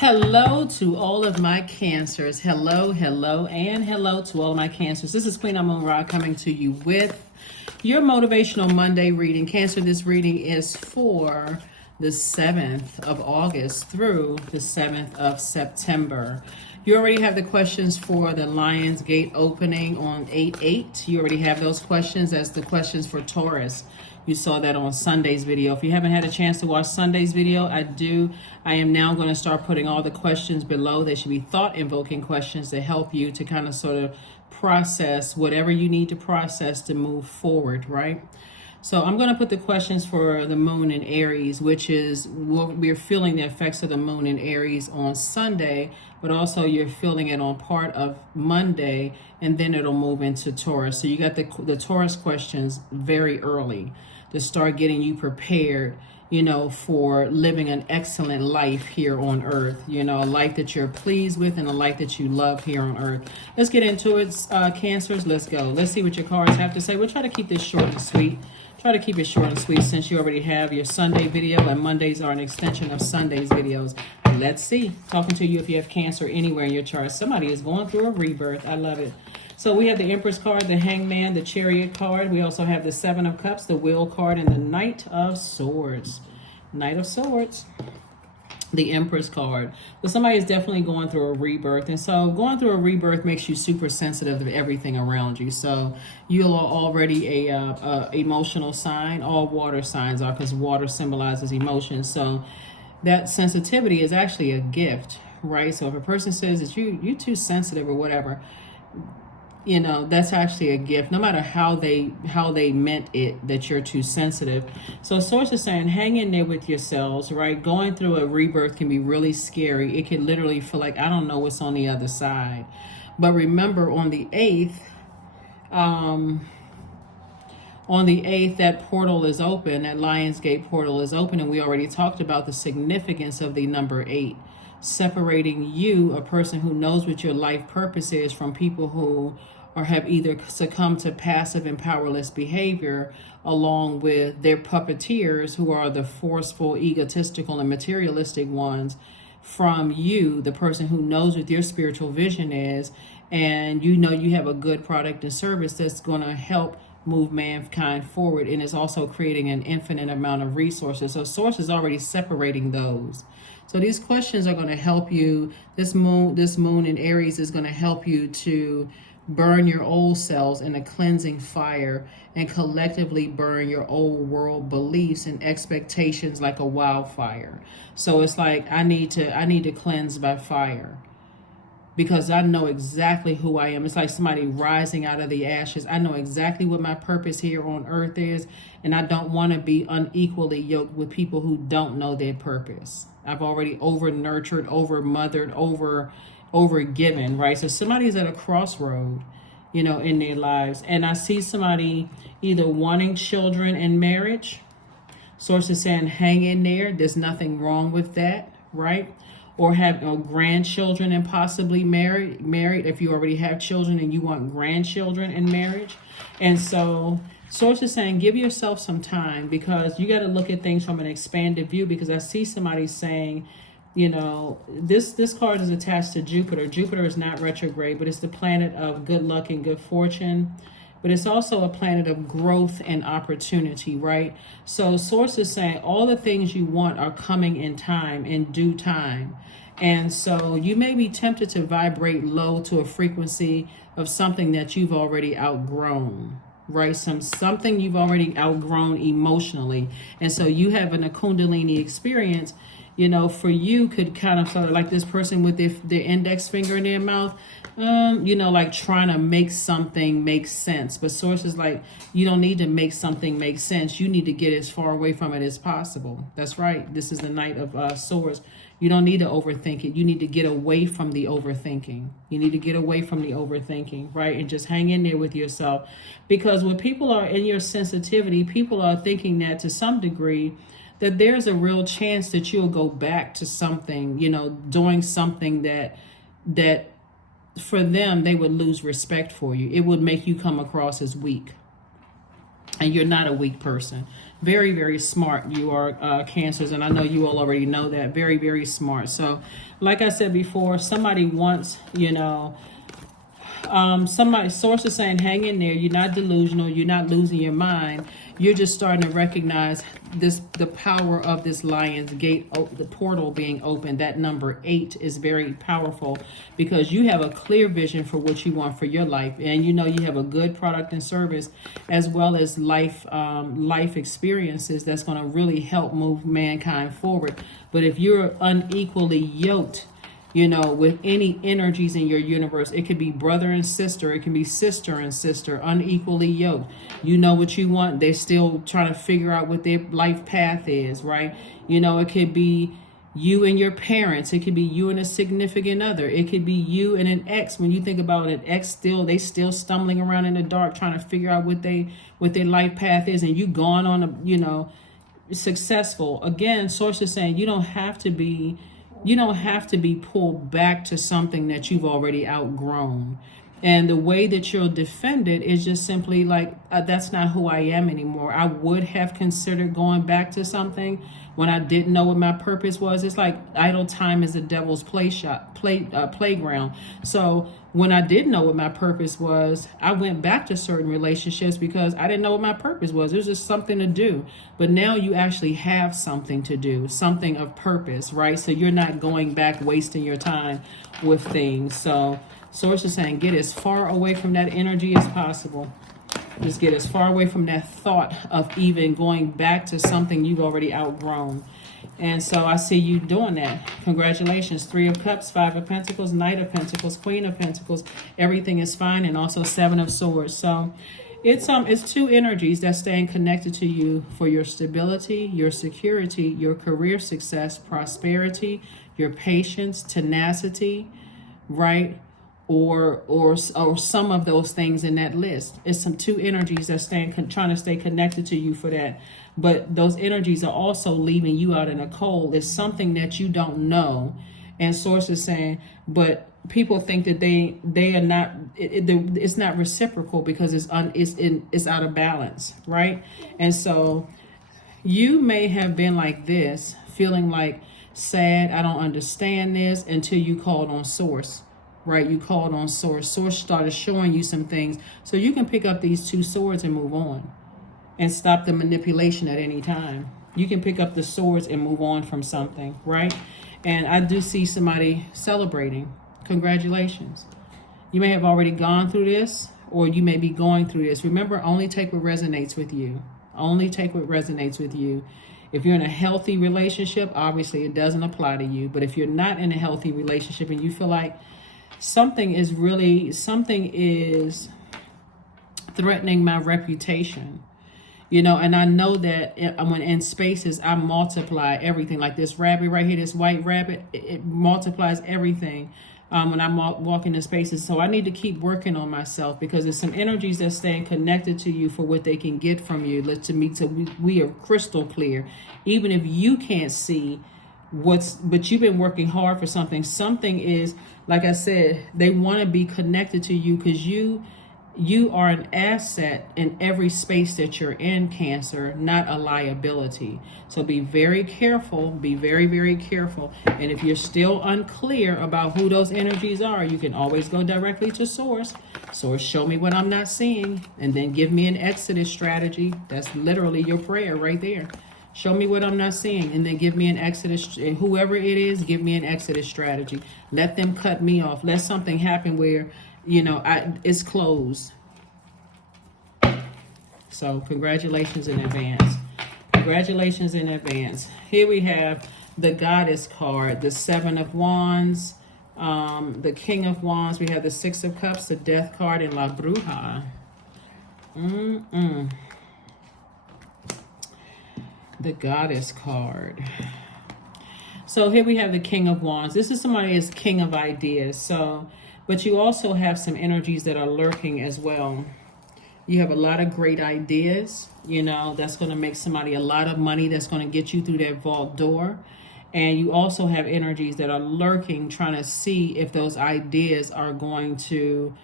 Hello to all of my cancers. Hello, hello, and hello to all of my cancers. This is Queen Amun Ra coming to you with your Motivational Monday reading. Cancer, this reading is for the 7th of August through the 7th of September. You already have the questions for the Lions Gate opening on 8/8. You already have those questions as the questions for Taurus. You saw that on Sunday's video. If you haven't had a chance to watch Sunday's video, I am now going to start putting all the questions below. They should be thought-invoking questions to help you to kind of sort of process whatever you need to process to move forward, right? So I'm going to put the questions for the moon in Aries, which is we're feeling the effects of the moon in Aries on Sunday, but also you're feeling it on part of Monday, and then it'll move into Taurus. So you got the Taurus questions very early to start getting you prepared, for living an excellent life here on earth, a life that you're pleased with and a life that you love here on earth. Let's get into it, Cancers. Let's go. Let's see what your cards have to say. We'll try to keep this short and sweet. Try to keep it short and sweet since you already have your Sunday video, and Mondays are an extension of Sunday's videos. Let's see. Talking to you if you have Cancer anywhere in your chart. Somebody is going through a rebirth. I love it. So we have the Empress card, the Hangman, the Chariot card. We also have the Seven of Cups, the Wheel card, and the Knight of Swords. Knight of Swords. The Empress card. So somebody is definitely going through a rebirth. And so going through a rebirth makes you super sensitive to everything around you. So you are already a emotional sign. All water signs are, because water symbolizes emotion. So that sensitivity is actually a gift, right? So if a person says that you're too sensitive or whatever, that's actually a gift, no matter how they meant it, that you're too sensitive. So Source is saying, hang in there with yourselves, right? Going through a rebirth can be really scary. It can literally feel like, I don't know what's on the other side. But remember, on the 8th, that portal is open, that Lionsgate portal is open, and we already talked about the significance of the number 8, separating you, a person who knows what your life purpose is, from people who have either succumbed to passive and powerless behavior, along with their puppeteers, who are the forceful, egotistical, and materialistic ones, from you, the person who knows what your spiritual vision is, and you have a good product and service that's going to help move mankind forward, and is also creating an infinite amount of resources. So Source is already separating those. So these questions are going to help you. This moon in Aries is going to help you to burn your old selves in a cleansing fire, and collectively burn your old world beliefs and expectations like a wildfire. So it's like, I need to cleanse by fire, because I know exactly who I am. It's like somebody rising out of the ashes. I know exactly what my purpose here on earth is, and I don't want to be unequally yoked with people who don't know their purpose. I've already over-nurtured, over-mothered, over-given, right? So somebody's at a crossroad, in their lives. And I see somebody either wanting children and marriage. Source is saying, hang in there. There's nothing wrong with that, right? Or have grandchildren and possibly married if you already have children and you want grandchildren in marriage. And so Source is saying, give yourself some time, because you got to look at things from an expanded view, because I see somebody saying, this card is attached to Jupiter. Jupiter is not retrograde, but it's the planet of good luck and good fortune. But it's also a planet of growth and opportunity, right? So Source is saying all the things you want are coming in time, in due time. And so you may be tempted to vibrate low to a frequency of something that you've already outgrown, right? Something you've already outgrown emotionally. And so you having a Kundalini experience, for you could kind of feel like this person with their index finger in their mouth, like trying to make something make sense. But Source is like, you don't need to make something make sense. You need to get as far away from it as possible. That's right. This is the Knight of Swords. You don't need to overthink it. You need to get away from the overthinking. You need to get away from the overthinking, right? And just hang in there with yourself. Because when people are in your sensitivity, people are thinking that to some degree, that there's a real chance that you'll go back to something, doing something that for them, they would lose respect for you. It would make you come across as weak. And you're not a weak person. Very, very smart. You are Cancers, and I know you all already know that. Very, very smart. So, like I said before, somebody wants, somebody source is saying hang in there. You're not delusional. You're not losing your mind. You're just starting to recognize the power of this lion's gate, the portal being open. That number 8 is very powerful because you have a clear vision for what you want for your life, and you have a good product and service, as well as life experiences that's going to really help move mankind forward. But if you're unequally yoked, with any energies in your universe, it could be brother and sister, it can be sister and sister, unequally yoked. You know what you want, they're still trying to figure out what their life path is, right? It could be you and your parents, it could be you and a significant other, it could be you and an ex. When you think about an ex, they still stumbling around in the dark trying to figure out what their life path is, and you gone on successful. Again, source is saying you don't have to be pulled back to something that you've already outgrown. And the way that you'll defend it is just simply like, that's not who I am anymore. I would have considered going back to something when I didn't know what my purpose was. It's like idle time is the devil's playground. So when I didn't know what my purpose was, I went back to certain relationships because I didn't know what my purpose was. It was just something to do. But now you actually have something to do, something of purpose, right? So you're not going back wasting your time with things. So Source is saying get as far away from that energy as possible. Just get as far away from that thought of even going back to something you've already outgrown. And so I see you doing that. Congratulations. 3 of Cups, 5 of Pentacles, Knight of Pentacles, Queen of Pentacles. Everything is fine. And also 7 of Swords. So it's 2 energies that's staying connected to you for your stability, your security, your career success, prosperity, your patience, tenacity, right? Or some of those things in that list. It's some 2 energies that's trying to stay connected to you for that. But those energies are also leaving you out in a cold. It's something that you don't know. And Source is saying, but people think that they are not. It's not reciprocal because it's out of balance, right? And so you may have been like this, feeling like sad. I don't understand this until you called on Source. Right, you called on Source. Source started showing you some things. So you can pick up these 2 swords and move on. And stop the manipulation at any time. You can pick up the swords and move on from something, right? And I do see somebody celebrating. Congratulations. You may have already gone through this, or you may be going through this. Remember, only take what resonates with you. Only take what resonates with you. If you're in a healthy relationship, obviously it doesn't apply to you. But if you're not in a healthy relationship and you feel like something is threatening my reputation, and I know that when in spaces I multiply everything. Like this rabbit right here, this white rabbit, it multiplies everything when I'm walking in spaces. So I need to keep working on myself because there's some energies that staying connected to you for what they can get from you. We are crystal clear. Even if you can't see but you've been working hard for something. Something is, like I said, they want to be connected to you because you are an asset in every space that you're in, Cancer, not a liability. So be very careful, be very, very careful. And if you're still unclear about who those energies are, you can always go directly to Source. Source, show me what I'm not seeing, and then give me an exodus strategy. That's literally your prayer right there. Show me what I'm not seeing, and then give me an exodus. Whoever it is, give me an exodus strategy. Let them cut me off. Let something happen where, it's closed. So congratulations in advance. Congratulations in advance. Here we have the Goddess card, the 7 of Wands, the King of Wands. We have the 6 of Cups, the Death card, and La Bruja. The Goddess card. So here we have the King of Wands. This is somebody who's king of ideas. So, but you also have some energies that are lurking as well. You have a lot of great ideas, that's going to make somebody a lot of money. That's going to get you through that vault door. And you also have energies that are lurking, trying to see if those ideas are going to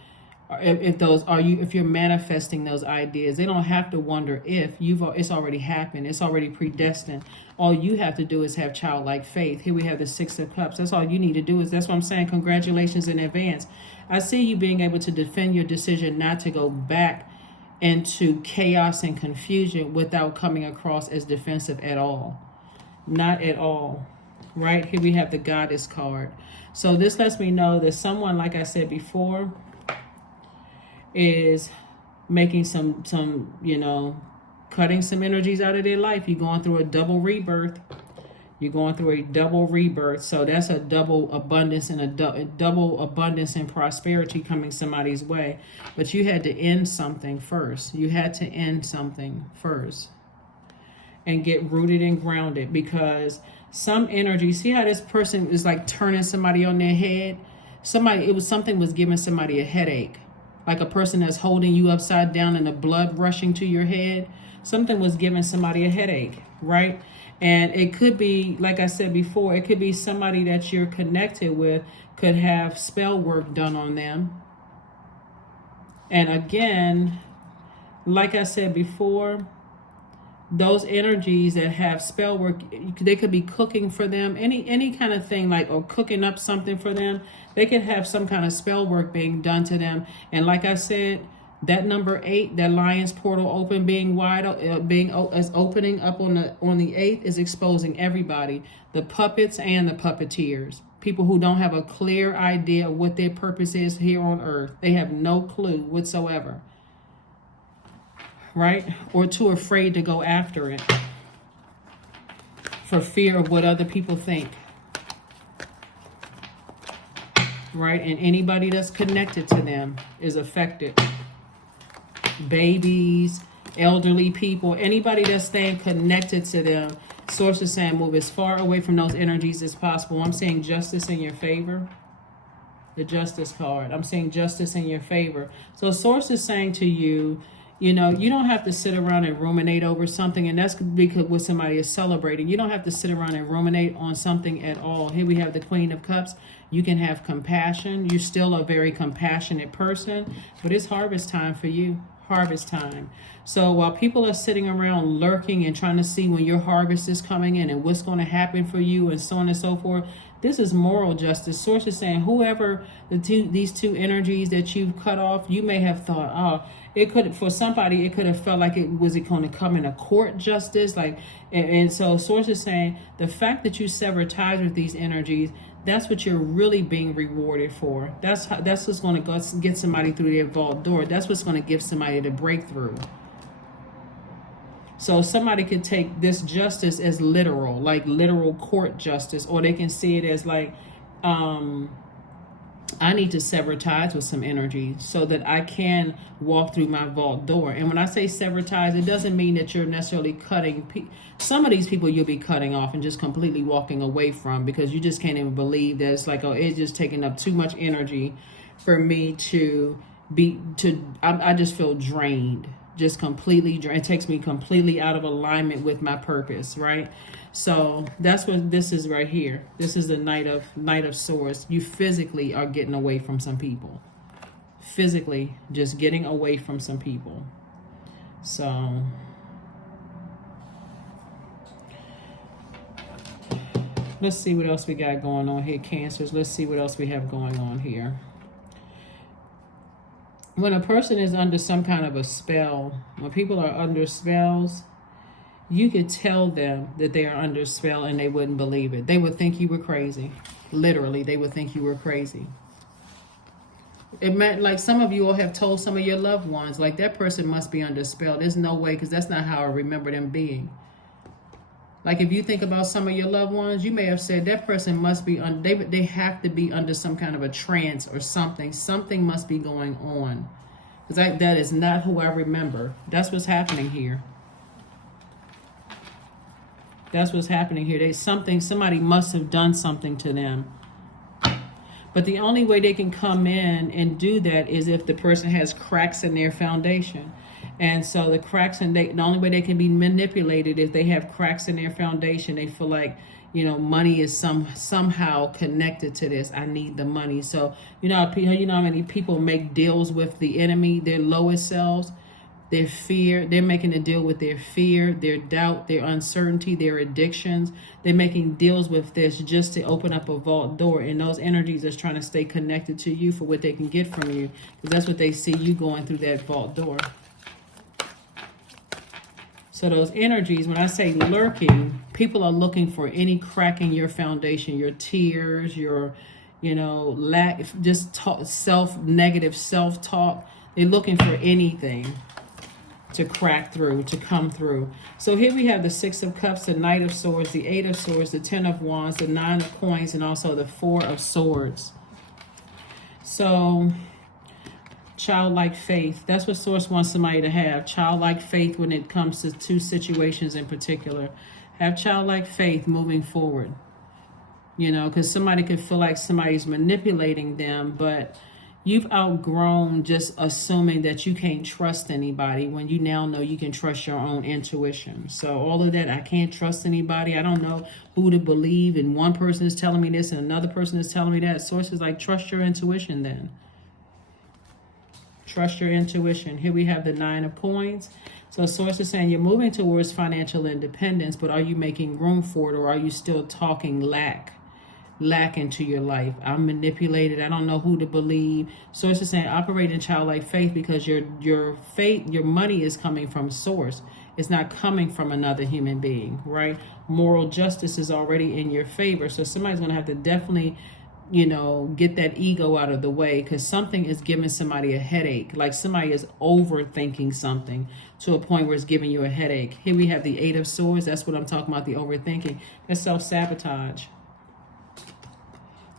If those are you, if you're manifesting those ideas, they don't have to wonder if it's already happened. It's already predestined. All you have to do is have childlike faith. Here we have the Six of Cups. That's all you need to do. That's what I'm saying. Congratulations in advance. I see you being able to defend your decision not to go back into chaos and confusion without coming across as defensive at all. Not at all. Right? Here we have the Goddess card. So this lets me know that someone, like I said before, is making some cutting some energies out of their life. You're going through a double rebirth. You're going through a double rebirth. So that's a double abundance and a double abundance and prosperity coming somebody's way. But you had to end something first. You had to end something first and get rooted and grounded, because some energy, see how this person is like turning somebody on their head? Something was giving somebody a headache. Like a person that's holding you upside down and the blood rushing to your head. Something was giving somebody a headache, right? And it could be, like I said before, it could be somebody that you're connected with could have spell work done on them. And again, like I said before, those energies that have spell work, they could be cooking for them, any kind of thing, like, or cooking up something for them. They could have some kind of spell work being done to them. And like I said, that number 8, that lion's portal open, being wide, opening up on the 8th, is exposing everybody, the puppets and the puppeteers, people who don't have a clear idea of what their purpose is here on earth. They have no clue whatsoever. Right? Or too afraid to go after it for fear of what other people think. Right? And anybody that's connected to them is affected. Babies, elderly people, anybody that's staying connected to them. Source is saying move as far away from those energies as possible. I'm seeing justice in your favor. The Justice card. I'm seeing justice in your favor. So Source is saying to you, you don't have to sit around and ruminate over something, and that's because what somebody is celebrating. You don't have to sit around and ruminate on something at all. Here we have the Queen of Cups. You can have compassion. You're still a very compassionate person, but it's harvest time for you. Harvest time. So while people are sitting around lurking and trying to see when your harvest is coming in and what's going to happen for you and so on and so forth, this is moral justice. Source is saying whoever these two energies that you've cut off, you may have thought, oh, it could, for somebody, it could have felt like it going to come in a court justice. And so Source is saying the fact that you sever ties with these energies, that's what you're really being rewarded for. That's what's going to get somebody through their vault door. That's what's going to give somebody the breakthrough. So somebody could take this justice as literal, like literal court justice, or they can see it as like, I need to sever ties with some energy so that I can walk through my vault door. And when I say sever ties, it doesn't mean that you're necessarily cutting. Some of these people you'll be cutting off and just completely walking away from, because you just can't even believe that it's like, oh, it's just taking up too much energy for me I just feel drained. Just completely drained. It takes me completely out of alignment with my purpose, right? So that's what this is right here. This is the Knight of Swords. You physically are getting away from some people. Physically, just getting away from some people. So let's see what else we got going on here, Cancers. Let's see what else we have going on here. When a person is under some kind of a spell, when people are under spells, you could tell them that they are under spell and they wouldn't believe it. They would think you were crazy. Literally, they would think you were crazy. It meant, like, some of you all have told some of your loved ones, like, that person must be under spell. There's no way, because that's not how I remember them being. Like, if you think about some of your loved ones, you may have said that person must be, they have to be under some kind of a trance or something. Something must be going on. Because that is not who I remember. That's what's happening here. That's what's happening here. Somebody must have done something to them. But the only way they can come in and do that is if the person has cracks in their foundation. And so the cracks the only way they can be manipulated is they have cracks in their foundation. They feel like, money is somehow connected to this. I need the money. So how many people make deals with the enemy, their lowest selves, their fear. They're making a deal with their fear, their doubt, their uncertainty, their addictions. They're making deals with this just to open up a vault door, and those energies is trying to stay connected to you for what they can get from you, because that's what they see you going through that vault door. So those energies, when I say lurking, people are looking for any crack in your foundation, your tears, your, lack, just negative self-talk. They're looking for anything to crack through, to come through. So here we have the Six of Cups, the Knight of Swords, the Eight of Swords, the Ten of Wands, the Nine of Coins, and also the Four of Swords. So childlike faith. That's what Source wants somebody to have. Childlike faith when it comes to two situations in particular. Have childlike faith moving forward. Because somebody could feel like somebody's manipulating them, but you've outgrown just assuming that you can't trust anybody when you now know you can trust your own intuition. So all of that, I can't trust anybody. I don't know who to believe. And one person is telling me this and another person is telling me that. Source is like, trust your intuition then. Trust your intuition. Here we have the Nine of Coins. So Source is saying you're moving towards financial independence, but are you making room for it, or are you still talking lack into your life? I'm manipulated. I don't know who to believe. Source is saying operate in childlike faith, because your faith, your money is coming from Source. It's not coming from another human being, right? Moral justice is already in your favor. So somebody's going to have to definitely get that ego out of the way, because something is giving somebody a headache. Like somebody is overthinking something to a point where it's giving you a headache. Here we have the Eight of Swords. That's what I'm talking about, the overthinking. That's self-sabotage.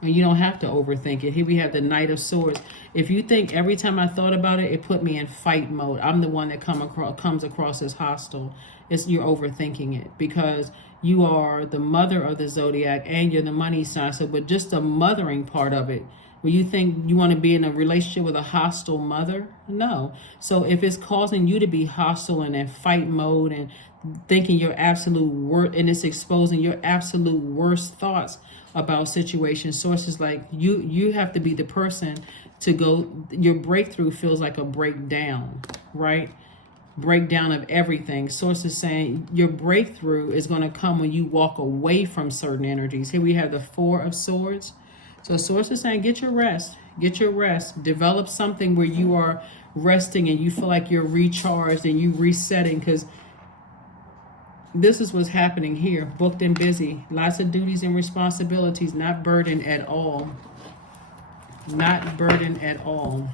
And you don't have to overthink it. Here we have the Knight of Swords. If you think every time I thought about it, it put me in fight mode, I'm the one that comes across as hostile. You're overthinking it, because you are the mother of the Zodiac and you're the money sign. So, but just the mothering part of it, when you think you want to be in a relationship with a hostile mother, no. So if it's causing you to be hostile and in fight mode and thinking your absolute worst, and it's exposing your absolute worst thoughts about situations, Sources like you have to be the person to go. Your breakthrough feels like a breakdown, right? Breakdown of everything. Source is saying your breakthrough is going to come when you walk away from certain energies. Here we have the Four of Swords. So Source is saying get your rest. Develop something where you are resting and you feel like you're recharged and you resetting, because this is what's happening here. Booked and busy. Lots of duties and responsibilities, not burden at all. Not burden at all.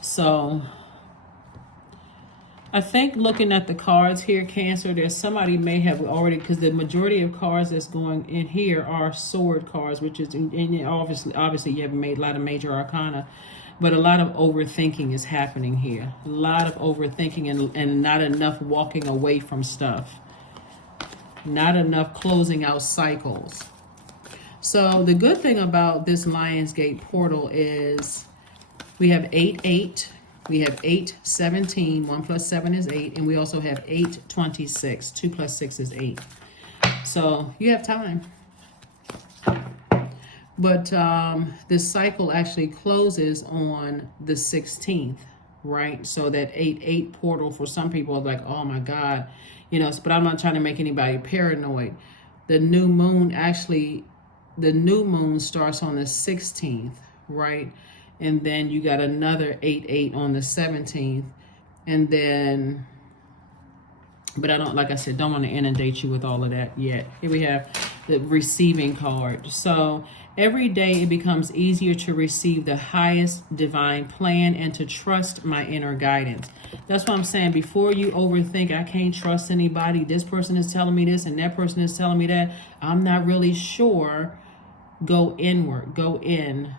So I think looking at the cards here, Cancer, there's somebody may have already, because the majority of cards that's going in here are sword cards, which is, and obviously you haven't made a lot of major arcana, but a lot of overthinking is happening here. A lot of overthinking and not enough walking away from stuff. Not enough closing out cycles. So the good thing about this Lionsgate portal is we have 8-8. We have 8-17, 1 plus 7 is 8, and we also have 8-26, 2 plus 6 is 8. So you have time. But this cycle actually closes on the 16th, right? So that 8-8 portal for some people is like, oh my God, but I'm not trying to make anybody paranoid. The new moon starts on the 16th, right? And then you got another 8-8 on the 17th. And then, but I don't, like I said, don't want to inundate you with all of that yet. Here we have the receiving card. So every day it becomes easier to receive the highest divine plan and to trust my inner guidance. That's what I'm saying. Before you overthink, I can't trust anybody. This person is telling me this and that person is telling me that. I'm not really sure. Go inward, go in.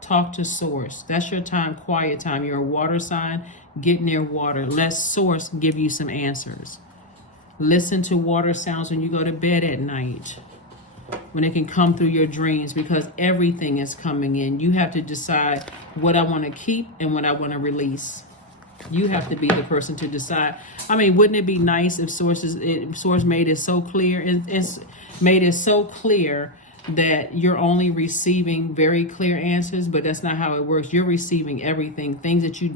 Talk to Source. That's your time, quiet time. You're a water sign. Get near water. Let Source give you some answers. Listen to water sounds when you go to bed at night, when it can come through your dreams, because everything is coming in. You have to decide what I want to keep and what I want to release. You have to be the person to decide. I mean, wouldn't it be nice if Source made it so clear, it's made it so clear that you're only receiving very clear answers, but that's not how it works. You're receiving everything, things that you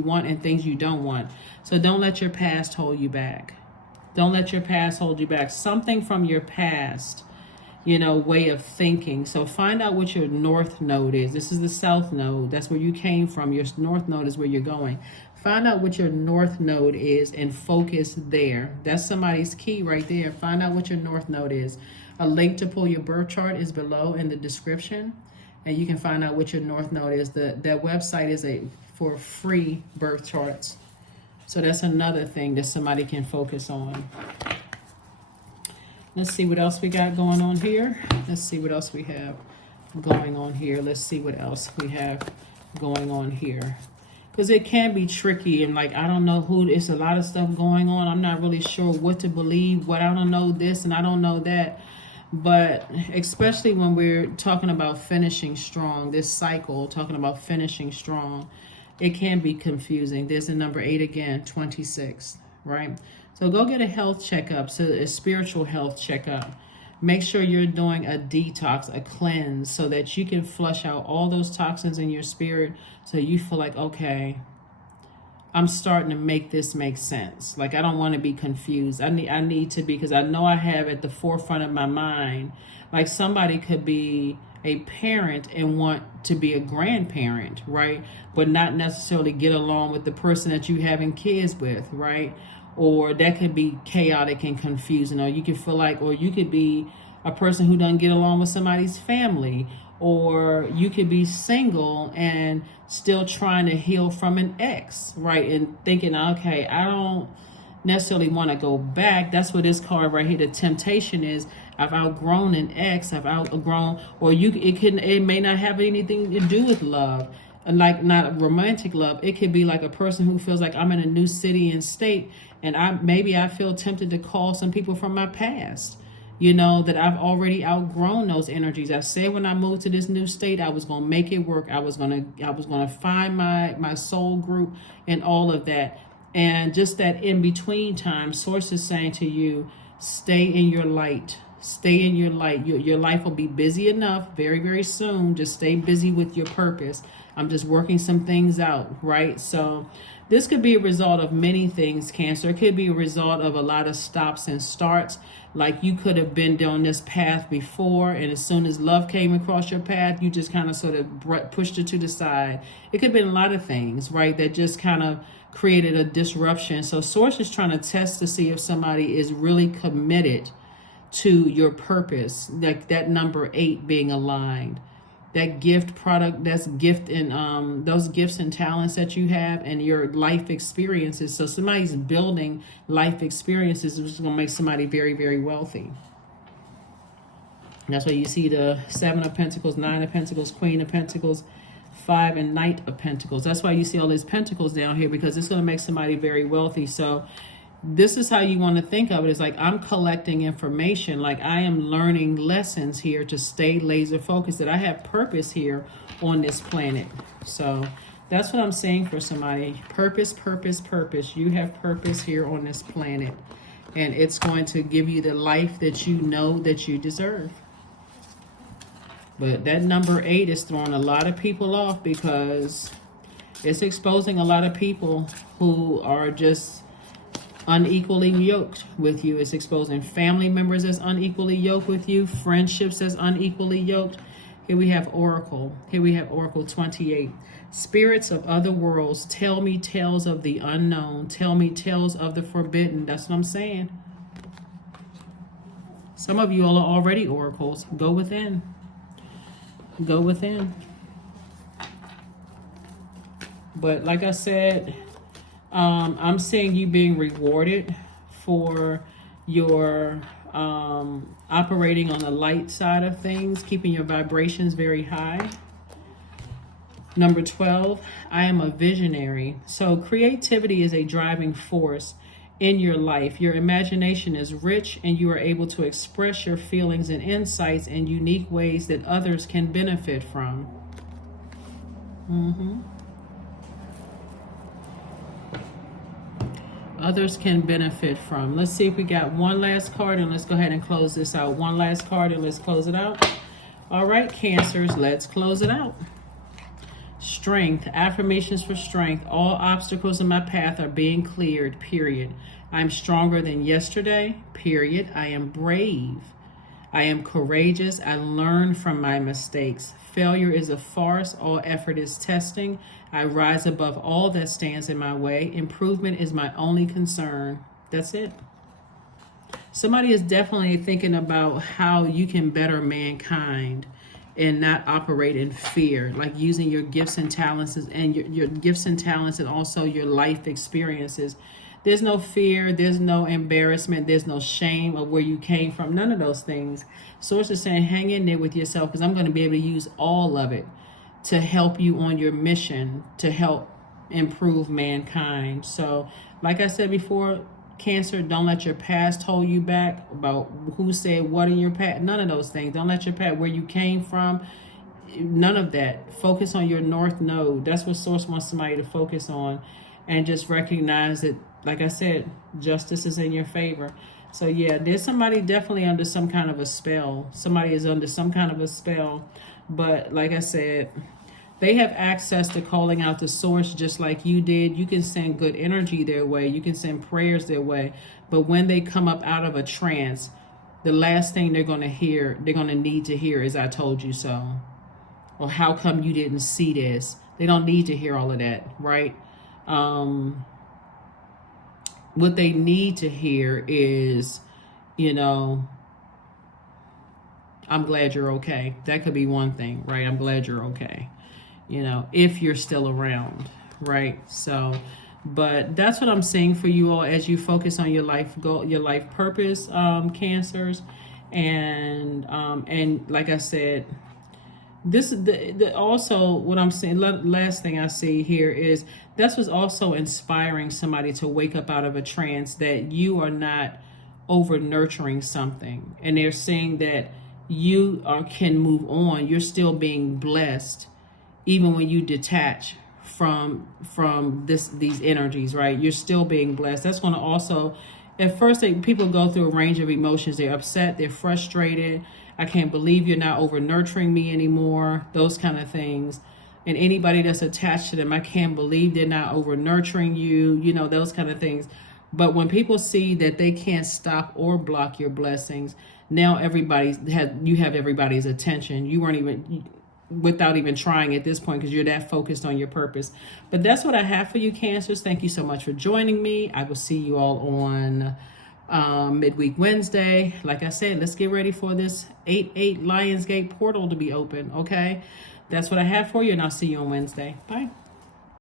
want and things you don't want. So don't let your past hold you back. Don't let your past hold you back. Something from your past, way of thinking. So find out what your north node is. This is the south node. That's where you came from. Your north node is where you're going. Find out what your north node is and focus there. That's somebody's key right there. Find out what your north node is. A link to pull your birth chart is below in the description, and you can find out what your north node is. That website is for free birth charts. So that's another thing that somebody can focus on. Let's see what else we got going on here. Let's see what else we have going on here. Let's see what else we have going on here. Because it can be tricky, and I don't know it's a lot of stuff going on. I'm not really sure what to believe, I don't know this and I don't know that. But especially when we're talking about finishing strong, this cycle, talking about finishing strong, it can be confusing. There's the number 8 again, 26, right? So go get a health checkup, so a spiritual health checkup. Make sure you're doing a detox, a cleanse, so that you can flush out all those toxins in your spirit, so you feel like, okay, I'm starting to make this make sense. I don't want to be confused. I need to be, because I know I have at the forefront of my mind, somebody could be a parent and want to be a grandparent, right? But not necessarily get along with the person that you having kids with, right? Or that could be chaotic and confusing. Or you could feel or you could be a person who doesn't get along with somebody's family. Or you could be single and still trying to heal from an ex, right? And thinking, okay, I don't necessarily want to go back. That's what this card right here, the temptation is. I've outgrown an ex. I've outgrown, or it may not have anything to do with love, and not romantic love. It could be a person who feels like I'm in a new city and state, and I feel tempted to call some people from my past. That I've already outgrown those energies. I said when I moved to this new state, I was going to make it work. I was going to find my soul group and all of that. And just that in between time, Source is saying to you, stay in your light. Stay in your light. Your life will be busy enough very, very soon. Just stay busy with your purpose. I'm just working some things out, right? So this could be a result of many things, Cancer. It could be a result of a lot of stops and starts. You could have been down this path before, and as soon as love came across your path, you just kind of sort of pushed it to the side. It could have been a lot of things, right, that just kind of created a disruption. So Source is trying to test to see if somebody is really committed to your purpose, that number 8 being aligned. That gift product, that's gift and those gifts and talents that you have and your life experiences. So somebody's building life experiences, which is going to make somebody very, very wealthy. And that's why you see the 7 of Pentacles, 9 of Pentacles, Queen of Pentacles, 5 and Knight of Pentacles. That's why you see all these pentacles down here, because it's going to make somebody very wealthy. So this is how you want to think of it. It's I'm collecting information. I am learning lessons here to stay laser focused, that I have purpose here on this planet. So that's what I'm saying for somebody. Purpose, purpose, purpose. You have purpose here on this planet, and it's going to give you the life that you know that you deserve. But that number 8 is throwing a lot of people off, because it's exposing a lot of people who are just unequally yoked with you. It's exposing family members as unequally yoked with you, friendships as unequally yoked. Here we have Oracle. Here we have Oracle 28. Spirits of other worlds, tell me tales of the unknown. Tell me tales of the forbidden. That's what I'm saying. Some of you all are already oracles. Go within. Go within. But like I said, I'm seeing you being rewarded for your operating on the light side of things, keeping your vibrations very high. Number 12, I am a visionary. So creativity is a driving force in your life. Your imagination is rich, and you are able to express your feelings and insights in unique ways that others can benefit from. Others can benefit from. Let's see if we got one last card, and let's go ahead and close this out. One last card, and let's close it out. All right, Cancers, let's close it out. Strength, affirmations for strength. All obstacles in my path are being cleared, period. I'm stronger than yesterday, period. I am brave. I am courageous. I learn from my mistakes. Failure is a farce. All effort is testing. I rise above all that stands in my way. Improvement is my only concern. That's it. Somebody is definitely thinking about how you can better mankind and not operate in fear, like using your gifts and talents and your gifts and talents and also your life experiences. There's no fear, there's no embarrassment, there's no shame of where you came from, none of those things. Source is saying hang in there with yourself, because I'm going to be able to use all of it to help you on your mission to help improve mankind. So like I said before, Cancer, don't let your past hold you back about who said what in your past. None of those things. Don't let your past, where you came from, none of that. Focus on your north node. That's what Source wants somebody to focus on, and just recognize that, like I said, justice is in your favor. So yeah, there's somebody definitely under some kind of a spell. Somebody is under some kind of a spell, but like I said, they have access to calling out the source just like you did. You can send good energy their way. You can send prayers their way. But when they come up out of a trance, the last thing they're going to hear, they're going to need to hear is, I told you so. Or how come you didn't see this? They don't need to hear all of that, right? What they need to hear is, you know, I'm glad you're okay. That could be one thing, right? I'm glad you're okay. You know, if you're still around, right? So, but that's what I'm saying for you all as you focus on your life goal, your life purpose, Cancers, and like I said, this is the also what I'm saying. Last thing I see here is that's what's also inspiring somebody to wake up out of a trance, that you are not over nurturing something, and they're saying that you can move on. You're still being blessed even when you detach from these energies, right? You're still being blessed. That's going to also, at first, people go through a range of emotions. They're upset, they're frustrated. I can't believe you're not over nurturing me anymore. Those kind of things. And anybody that's attached to them, I can't believe they're not over nurturing you. You know, those kind of things. But when people see that they can't stop or block your blessings, now you have everybody's attention. You weren't even, without even trying at this point, because you're that focused on your purpose. But that's what I have for you, Cancers. Thank you so much for joining me. I will see you all on midweek Wednesday. Like I said, let's get ready for this 8/8 Lionsgate portal to be open, okay? That's what I have for you, and I'll see you on Wednesday. Bye.